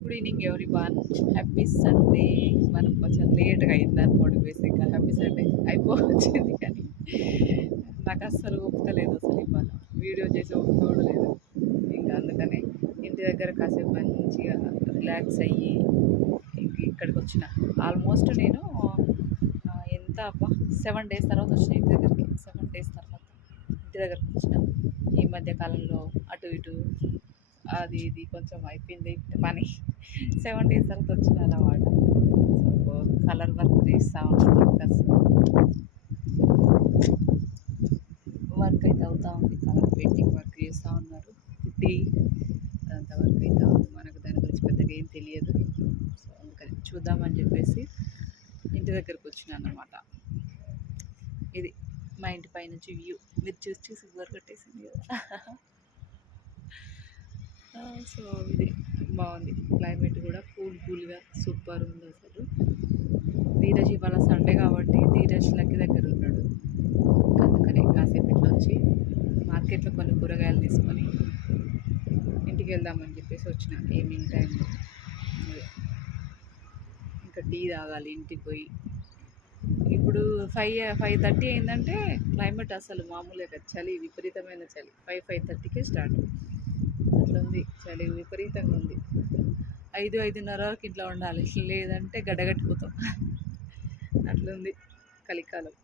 Good evening everyone. Happy Sunday. మనం కొంచెం లేట్గా అయింది అనుకోండి. బేసిక్గా హ్యాపీ సండే అయిపోవచ్చింది, కానీ నాకు అస్సలు ఒప్పుకోలేదు. అసలు ఇవాళ వీడియో చేసి ఒప్పుకోవడం. ఇంకా అందుకనే ఇంటి దగ్గర కాసేపు మంచిగా రిలాక్స్ అయ్యి ఇంక ఇక్కడికి వచ్చిన. ఆల్మోస్ట్ నేను ఎంత అబ్బా 7 days తర్వాత వచ్చిన ఇంటి దగ్గరికి. 7 days తర్వాత ఇంటి దగ్గరకు వచ్చిన. ఈ మధ్య కాలంలో అటు ఇటు అది ఇది కొంచెం అయిపోయింది పని. 7 days తర్వాత వచ్చిన అన్నమాట. సో కలర్ వర్క్ చేస్తూ ఉన్నాను. వర్కర్స్ వర్క్ అయితే అవుతూ ఉంది. కలర్ పెయింటింగ్ వర్క్ చేస్తూ ఉన్నారు. పుట్టి అదంతా వర్క్ అవుతూ ఉంది. మనకు దాని గురించి పెద్దగా ఏం తెలియదు. సో అందుకని చూద్దామని చెప్పేసి ఇంటి దగ్గరకు వచ్చిన అన్నమాట. ఇది మా ఇంటి పై నుంచి వ్యూ. మీరు చూసి చూసి బోర్ కొట్టేసింది కదా. సో ఇది బాగుంది. క్లైమేట్ కూడా కూల్గా సూపర్ ఉంది అసలు. ధీరజ్ ఇవాళ సండే కాబట్టి ధీరజ్ లక్కి దగ్గర ఉన్నాడు. అందుకని కాసేపు ఇట్లా వచ్చి మార్కెట్లో కొన్ని కూరగాయలు తీసుకొని ఇంటికి వెళ్దామని చెప్పేసి వచ్చిన ఈవినింగ్ టైంలో. ఇంకా టీ తాగాలి ఇంటికి పోయి. ఇప్పుడు 5:30 అయిందంటే క్లైమేట్ అసలు మామూలుగా చలి, విపరీతమైన చలి. 5:30కే స్టార్ట్. అట్లుంది, చలి విపరీతంగా ఉంది. 5-5:30 వరకు ఇంట్లో ఉండాలి, లేదంటే గడ్డగట్టిపోతాం. అట్లుంది కలికాలం.